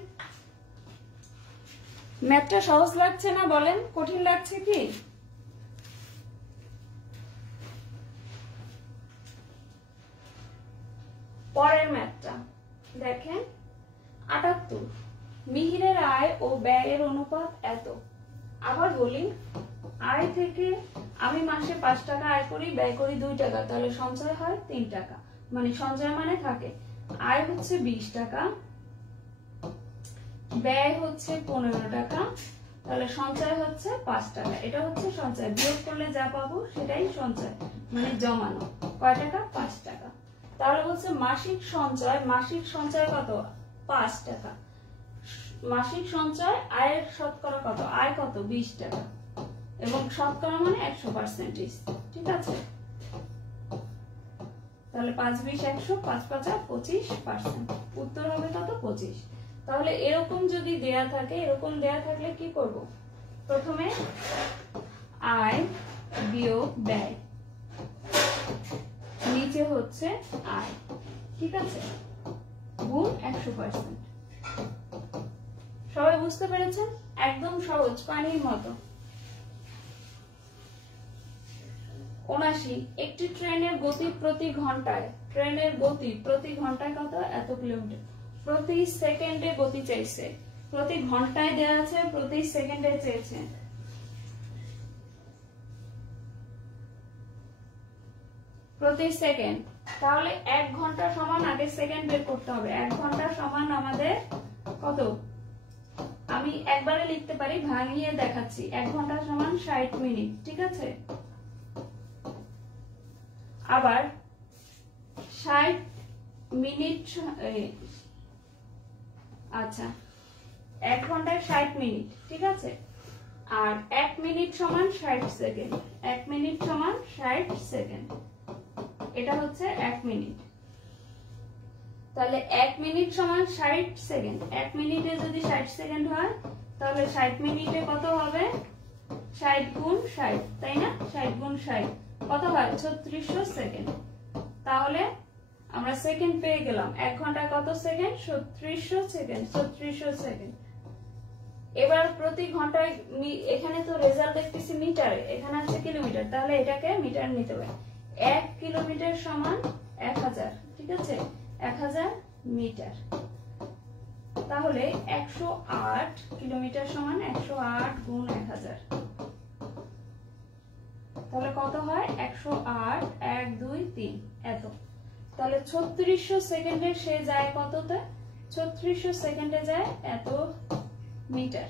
ম্যাথটা সহজ লাগছে না বলেন? কঠিন লাগছে কি? পরের ম্যাথটা দেখেন, 78 মিহিরের আয় ও ব্যয়ের অনুপাত এত। আবার বলি, আয় থেকে আমি মাসে 5 টাকা আয় করি, ব্যয় করি 2 টাকা, তাহলে সঞ্চয় হয় 3 টাকা। মানে সঞ্চয় মানে থাকে আয় হচ্ছে 20 টাকা, ব্যয় হচ্ছে 15 টাকা, তাহলে সঞ্চয় হচ্ছে 5 টাকা। এটা হচ্ছে সঞ্চয়, বিয়োগ করলে যা পাবো সেটাই সঞ্চয়। মানে জমানো। কয় টাকা? 5 টাকা। তাহলে বলছে মাসিক সঞ্চয় কত? 5 টাকা। মাসিক সঞ্চয় আয়ের শতকরা কত? আয় কত? 20 টাকা। এবং শতকরা মানে 100%। ঠিক আছে, তাহলে 5 20 100, 5 5 25%। উত্তর হবে কত? 25। তাহলে এরকম যদি দেয়া থাকে, এরকম দেয়া থাকলে কি করব? প্রথমে আয় বিয়োগ ব্যয়, নিচে হচ্ছে আয়, ঠিক আছে, গুণ 100%। সবাই বুঝতে পেরেছেন? একদম সহজ, পানির মতো। 79 একটি ট্রেনের গতি প্রতি ঘন্টায়, ট্রেনের গতি প্রতি ঘন্টায় কত? এত কিলোমিটার। প্রতি সেকেন্ডে গতি চাইছে, প্রতি ঘন্টায় দেওয়া আছে, প্রতি সেকেন্ডে চেয়েছে। প্রতি সেকেন্ড, তাহলে 1 ঘন্টা সমান আগে সেকেন্ড বের করতে হবে। 1 ঘন্টা সমান আমাদের কত? আমি একবারে লিখতে পারি, ভাঙিয়ে দেখাচ্ছি। 1 ঘন্টা সমান 60 মিনিট, ঠিক আছে। আবার 60 মিনিট, আচ্ছা 1 ঘন্টায় 60 মিনিট, ঠিক আছে। আর 1 মিনিট সমান 60 সেকেন্ড। 1 মিনিট সমান 60 সেকেন্ড, এটা হচ্ছে 1 মিনিট। তাহলে 1 মিনিট সমান 60 সেকেন্ড। 1 মিনিটে যদি 60 সেকেন্ড হয়, তাহলে 60 মিনিটে কত হবে? 60 গুণ 60, তাই না? 60 গুণ 60 কত হয়? 3600 সেকেন্ড। তাহলে আমরা সেকেন্ড পেয়ে গেলাম। 1 ঘন্টায় কত সেকেন্ড? 3600 সেকেন্ড। 3600 সেকেন্ড। এবার প্রতি ঘন্টায়, এখানে তো রেজাল্ট দেখতেছি মিটারে, এখানে আছে কিলোমিটার, তাহলে এটাকে মিটার নিতে হবে। 1 কিলোমিটার সমান 1000, ঠিক আছে, 1000 মিটার। তাহলে 108 কিলোমিটার সমান 108 গুণ 1000, তাহলে কত হয়? 108 1 2 3 এত। তাহলে 3600 সেকেন্ডে সে যায় কততে? 3600 সেকেন্ডে যায় এত মিটার।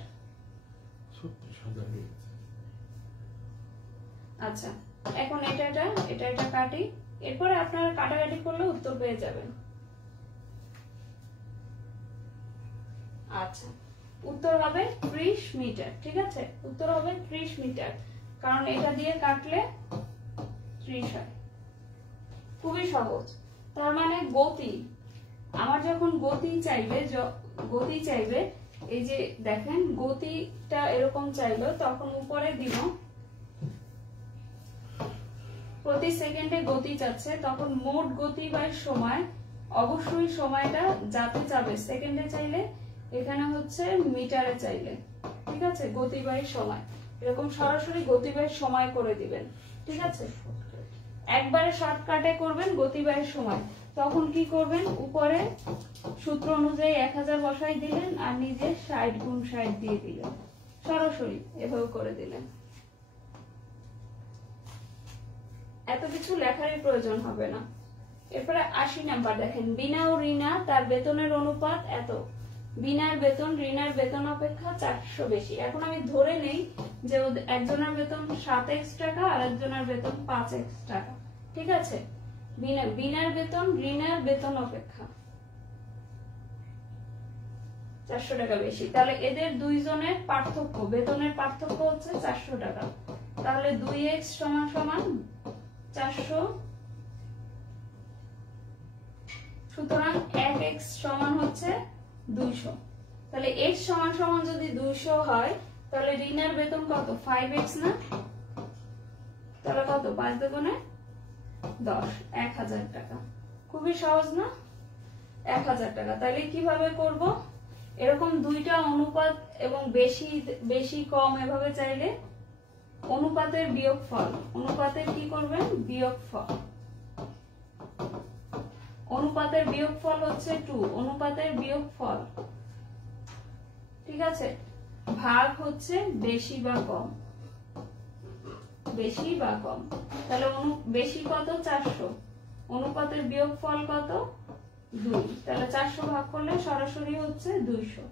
আচ্ছা, এখন এটা কাটি, এরপরে আপনারা কাটাকাটি করলে উত্তর পেয়ে যাবেন। আচ্ছা, উত্তর হবে 30 মিটার, ঠিক আছে। উত্তর হবে 30 মিটার, কারণ এটা দিয়ে কাটলে 30 হয়। খুবই সহজ। তার মানে গতি, আমার যখন গতি চাইবে, এই যে দেখেন গতিটা এরকম চাইলো, তখন উপরে দিব প্রতি সেকেন্ডে গতি চাচ্ছে, তখন মোট গতি বাই সময়, অবশ্যই সময়টা যাতে চাবে, সেকেন্ডে চাইলে, এখানে হচ্ছে মিটারে চাইলে, ঠিক আছে। গতি বাই সময়, এরকম সরাসরি গতি বাই সময় করে দিবেন, ঠিক আছে। একবারে শর্টকাটে করবেন গতি বাই সময়, তখন কি করবেন? উপরে সূত্র অনুযায়ী 1000 বসাই দিলেন, আর নিজে 60 গুণ 60 দিয়ে দিলেন, সরাসরি এভাবে করে দিলেন। এত কিছু লেখারই প্রয়োজন হবে না। এরপরে 80 নাম্বার দেখেন, বিনা ও রিনা তার বেতনের অনুপাত এত। বিনার বেতন রিনার বেতন অপেক্ষা 400 বেশি। এখন আমি ধরে নেই যে একজনের বেতন 7x টাকা আর একজনের বেতন 5x টাকা, ঠিক আছে। বিনার বেতন রিনার বেতন অপেক্ষা 400 টাকা বেশি, তাহলে এদের দুইজনের পার্থক্য, বেতনের পার্থক্য হচ্ছে 400 টাকা। তাহলে 2x সমান সমান 400, সুতরাং 1x সমান হচ্ছে 200। তাহলে x সমান সমান যদি 200 হয়, তাহলে রিনার বেতন কত? 5x না? তাহলে কত? 5 দুগুণে 10, 1000 টাকা। খুবই সহজ না? 1000 টাকা। তাহলে কিভাবে করব? এরকম দুইটা অনুপাত এবং বেশি কম এভাবে চাইলে অনুপাতের বিয়োগফল, অনুপাতের কি করবেন? বিয়োগফল। অনুপাতের বিয়োগফল হচ্ছে 2, অনুপাতের বিয়োগফল, ঠিক আছে। ভাগ হচ্ছে বেশি বা কম, বেশি বা কম। তাহলে বেশি কত? 400, অনুপাতের বিয়োগফল কত? 2। তাহলে 400 ভাগ করলে সরাসরি হচ্ছে 200,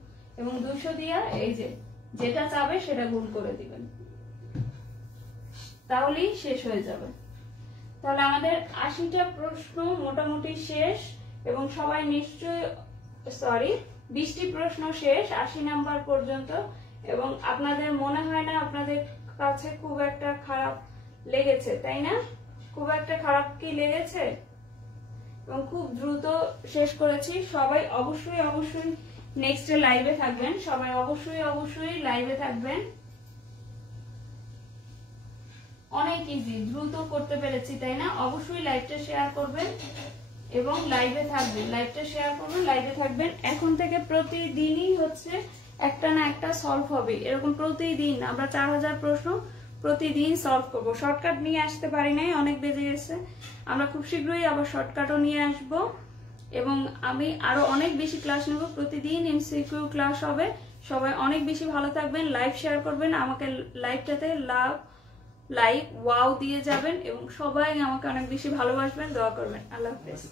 এবং 200 দিয়া এই যে যেটা চাবে সেটা গুণ করে দিবেন, তাহলেই শেষ হয়ে যাবে। তাহলে আমাদের 80টা প্রশ্ন মোটামুটি শেষ এবং সবাই নিশ্চয়ই 20টি প্রশ্ন শেষ 80 নাম্বার পর্যন্ত। এবং আপনাদের মনে হয় না আপনাদের কাছে খুব একটা খারাপ লেগেছে, তাই না? খুব একটা খারাপ কি লেগেছে? এবং খুব দ্রুত শেষ করেছি। সবাই অবশ্যই নেক্সট লাইভে থাকবেন, সবাই অবশ্যই লাইভে থাকবেন। অনেক ইজি, দ্রুত করতে পেরেছি, তাই না? অবশ্যই লাইভটা শেয়ার করবেন এবং লাইভে থাকবেন, লাইভটা শেয়ার করবেন, লাইভে থাকবেন। এখন থেকে প্রতিদিনই হচ্ছে একটা না একটা সলভ হবে, এরকম প্রতিদিন আমরা 4000 প্রশ্ন প্রতিদিন সলভ করব। শর্টকাট নিয়ে আসতে পারি নাই, অনেক বেজে গেছে। আমরা খুব শীঘ্রই আবার শর্টকাটও নিয়ে আসব এবং আমি আরো অনেক বেশি ক্লাস নেব। প্রতিদিন এমসিকিউ ক্লাস হবে। সবাই অনেক বেশি ভালো থাকবেন, লাইভ শেয়ার করবেন, আমাকে লাইভটাতে লাইক ওয়াও দিয়ে যাবেন এবং সবাই আমাকে অনেক বেশি ভালোবাসবেন, দোয়া করবেন। আল্লাহ হাফেজ।